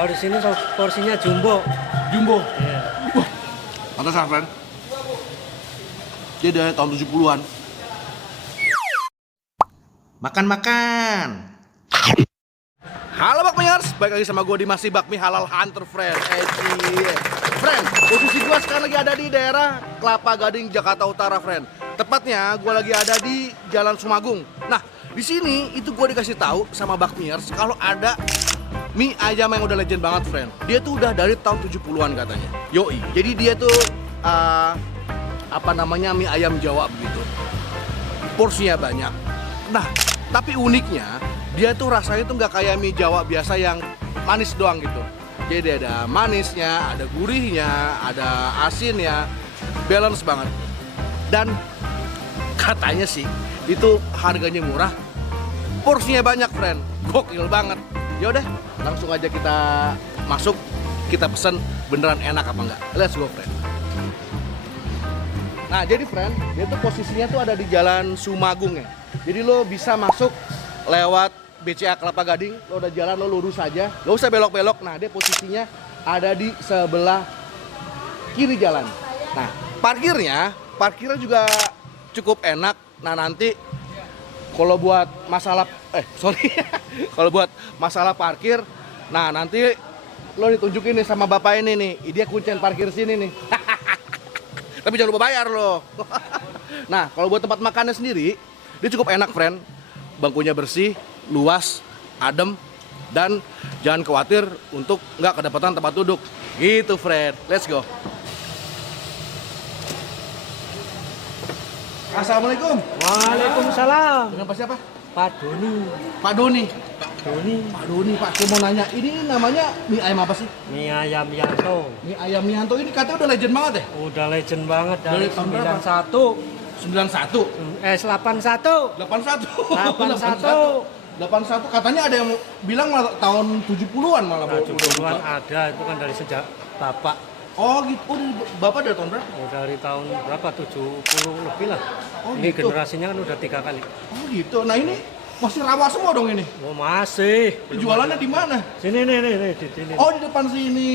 Kalau di sini porsinya jumbo. Jumbo. Iya. Wah, pantesan, friend. Dia dari tahun 70-an. Makan. Halo Bakmiers, balik lagi sama gue di Masih Bakmi Halal Hunter, friend. Friend, posisi gue sekarang lagi ada di daerah Kelapa Gading, Jakarta Utara, friend. Tepatnya gue lagi ada di Jalan Sumagung. Nah, di sini itu gue dikasih tahu sama Bakmiers kalau ada mie ayam yang udah legend banget, friend. Dia tuh udah dari tahun 70-an katanya. Yoi. Jadi dia tuh mie ayam Jawa begitu. Porsinya banyak. Nah, tapi uniknya dia tuh rasanya tuh nggak kayak mie Jawa biasa yang manis doang gitu. Jadi ada manisnya, ada gurihnya, ada asinnya, balance banget. Dan katanya sih itu harganya murah, porsinya banyak, friend. Gokil banget. Yaudah, langsung aja kita masuk, kita pesen beneran enak apa enggak. Let's go, friend. Nah, jadi friend, dia tuh posisinya tuh ada di Jalan Sumagung ya. Jadi lo bisa masuk lewat BCA Kelapa Gading, lo udah jalan, lo lurus aja, gak usah belok-belok. Nah, dia posisinya ada di sebelah kiri jalan. Nah, parkirnya juga cukup enak. Nah, nanti kalau buat masalah kalau buat masalah parkir, nah nanti lo ditunjukin nih sama bapak ini nih, dia kuncen parkir sini nih. Tapi jangan lupa bayar lo. Nah, kalau buat tempat makannya sendiri, dia cukup enak, friend. Bangkunya bersih, luas, adem, dan jangan khawatir untuk nggak kedapatan tempat duduk. Gitu, friend. Let's go. Assalamualaikum. Waalaikumsalam. Dengan Pak siapa? Pak Doni. Pak Doni. Pak Doni. Pak, saya mau nanya, ini namanya mie ayam apa sih? Mie ayam Yanto. Mie ayam Mianto ini katanya udah legend banget ya? Udah legend banget dari Dari tahun berapa? 91. 91. 81. 81. 81 katanya ada yang bilang malah tahun 70-an malah. 70-an ada, itu kan dari sejak Bapak. Oh gitu. Oh, Bapak dari tahun berapa? Dari tahun berapa? 70 lebih lah. Oh, ini gitu. generasinya kan udah 3 kali. Oh gitu. Nah, ini masih rawa semua dong ini. Oh masih. Jualannya di mana? Sini nih di sini. Oh, di depan sini.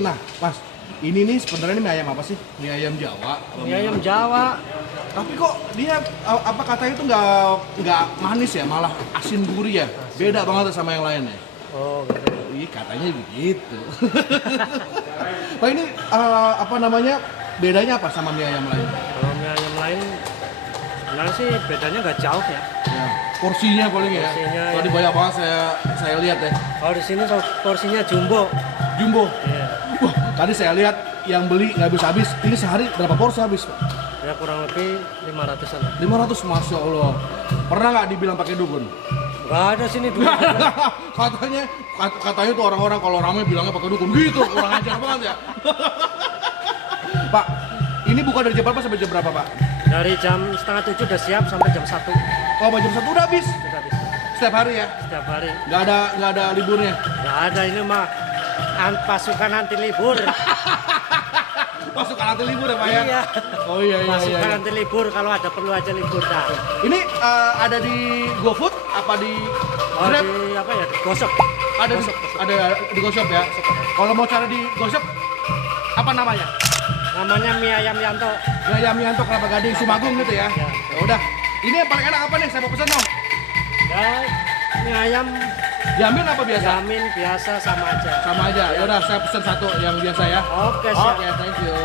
Nah, Mas, ini nih sebenarnya ini mie ayam apa sih? Mie ayam Jawa. Mie ayam Jawa. Tapi kok dia apa katanya itu nggak manis ya, malah asin gurih ya. Beda banget sama yang lainnya. Oh gitu. Ih, katanya begitu. Pak, ini bedanya apa sama mie ayam lain? Kalau mie ayam lain sebenarnya sih bedanya nggak jauh ya. Ya, porsinya paling ya. Porsinya, Tadi ya. banyak banget saya lihat ya. Kalau di sini porsinya jumbo. Jumbo. Iya. Wah, tadi saya lihat yang beli nggak habis-habis. Ini sehari berapa porsi habis, Pak? Ya kurang lebih 500-an. 500, Masya Allah. Pernah nggak dibilang pakai dukun? Nggak ada sini dulu. katanya tuh orang-orang kalau ramai bilangnya pakai dukun gitu, kurang ajar banget ya. Pak, ini buka dari jam berapa sampai jam berapa, Pak? Dari jam setengah 7 udah siap sampai jam 1. Oh, jam 1 udah habis. Sudah habis. Setiap hari ya? Setiap hari. Nggak ada liburnya? Nggak ada, ini mah pasukan anti libur. Pasukan anti libur ya, Pak ya? Iya. Oh iya. Pasukan anti libur, kalau ada perlu aja libur dah. Ini ada di GoFood apa di Oh, Grab? di apa ya? Gosok. Ada di GoShop ya. Kalau mau cari di GoShop apa namanya? Namanya mie ayam Yanto. Ya, ayam Mianto Kelapa Gading Sumagung gitu ya. Ya. Ya udah. Ini yang paling enak apa nih? Saya mau pesan dong. Ya, mie ayam Yamin apa biasa? jamin biasa sama aja. Sama aja. Ya udah, saya pesan satu yang biasa ya. Oke, siap. Oke, thank you.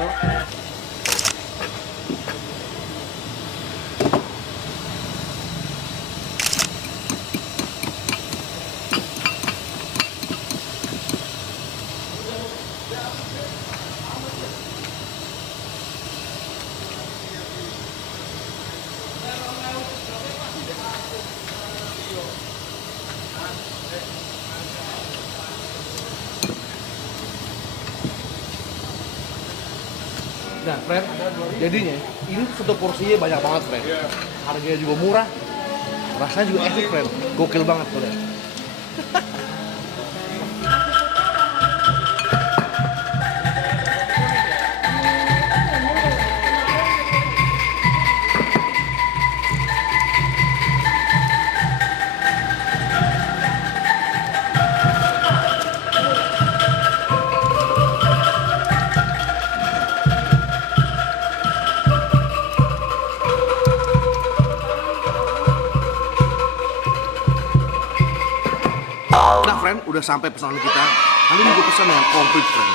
Nah, friend, jadinya ini satu porsinya banyak banget, friend. Harganya juga murah, rasanya juga enak, friend. Gokil banget, friend. Nah friend, udah sampai pesanan kita. Kali ini gue pesan yang komplit friend.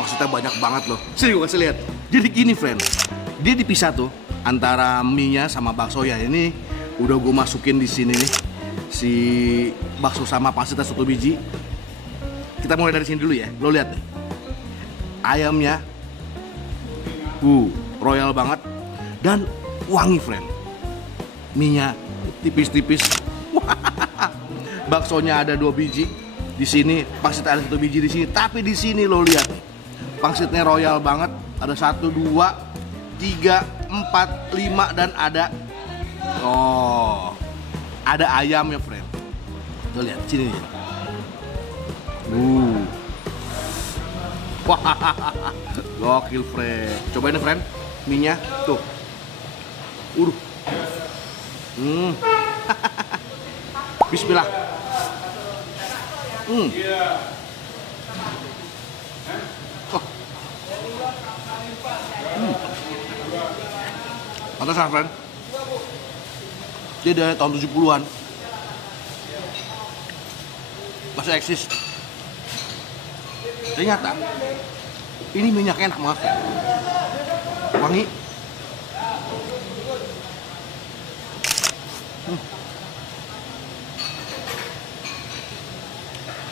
Maksudnya banyak banget loh. Sini gue kasih lihat. Jadi gini friend, dia dipisah tuh antara mie-nya sama bakso ya. Ini udah gue masukin di sini nih si bakso sama pangsitnya 1 biji. Kita mulai dari sini dulu ya. Lo lihat nih. Ayamnya royal banget dan wangi friend. Mie-nya tipis-tipis. Baksonya ada 2 biji di sini, pangsitnya ada 1 biji di sini. Tapi di sini lo lihat nih, pangsitnya royal banget. Ada 1, 2, 3, 4, 5 dan ada ada ayamnya friend. Lo lihat sini nih. Wah, gokil friend. Cobain deh friend, mie-nya tuh. Bismillah. Pantesan friend. Dia dari tahun 70-an. Masih eksis. Ternyata ini minyaknya enak banget friend. Wangi.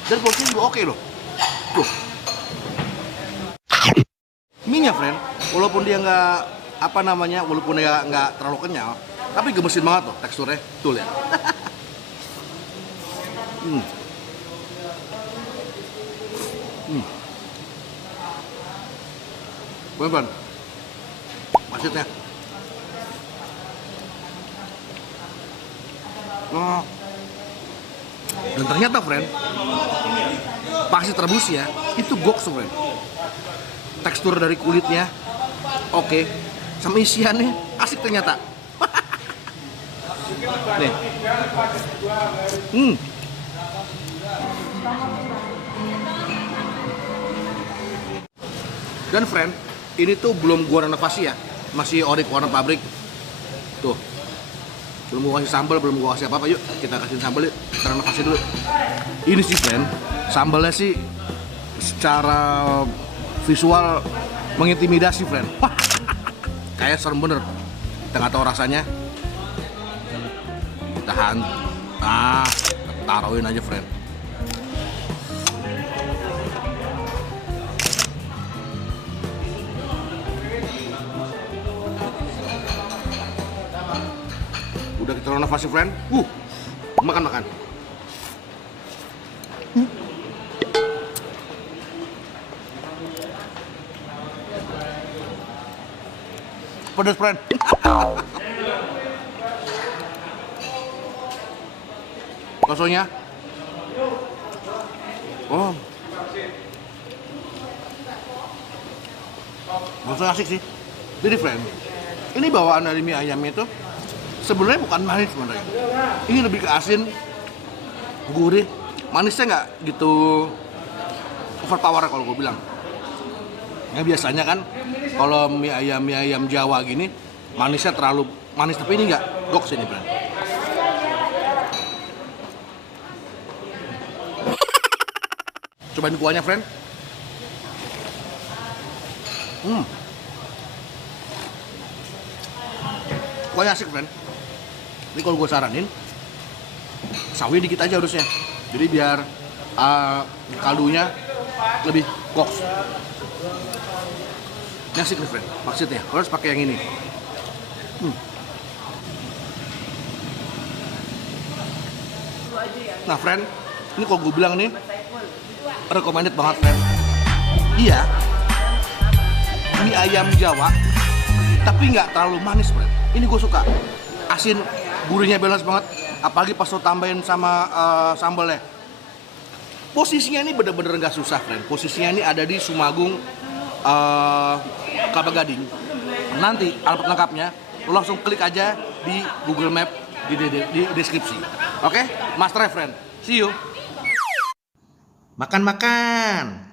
Dan porsinya juga oke loh. Tuh. Mie-nya friend, walaupun dia walaupun dia nggak terlalu kenyal, tapi gemesin banget loh teksturnya. Tuh lihat. Bener-bener. Maksudnya. Dan ternyata friend, pangsit rebus ya, itu goks friend. Tekstur dari kulitnya oke, sama isiannya asik ternyata. Nih. Dan friend, ini tuh belum gua renovasi ya, masih ori warna pabrik. Tuh. Belum gua kasih sambal, belum gua kasih apa-apa. Yuk, kita kasih sambal yuk. Kita renovasi dulu. Ini sih friend, sambalnya sih secara visual mengintimidasi friend. Kayak serem bener. Kita nggak tahu rasanya. Tahan. Taruhin aja friend. Udah kita renovasi friend. Makan. Pedas friend. Baksonya. Bakso asik sih. Jadi friend, ini bawaan dari mie ayamnya itu sebenarnya bukan manis sebenarnya. Ini lebih ke asin, gurih, manisnya nggak gitu overpower kalau gue bilang. Ya biasanya kan kalau mie ayam Jawa gini manisnya terlalu manis, tapi ini nggak, goks ini friend. Cobain kuahnya friend. Kuahnya asik friend. Ini kalau gue saranin sawi dikit aja harusnya, jadi biar kaldunya lebih goks. Ini asik nih friend, maksudnya harus pakai yang ini. Nah friend, ini kalau gue bilang nih recommended banget friend. Iya, mie ayam Jawa tapi nggak terlalu manis friend. Ini gue suka, asin, gurihnya balance banget. Apalagi pas lo tambahin sama sambalnya. Posisinya ini bener-bener nggak susah friend. Posisinya ini ada di Sumagung, Kelapa Gading. Nanti alamat lengkapnya lo langsung klik aja di Google Map di deskripsi. Oke, Mas Try friend, see you. Makan.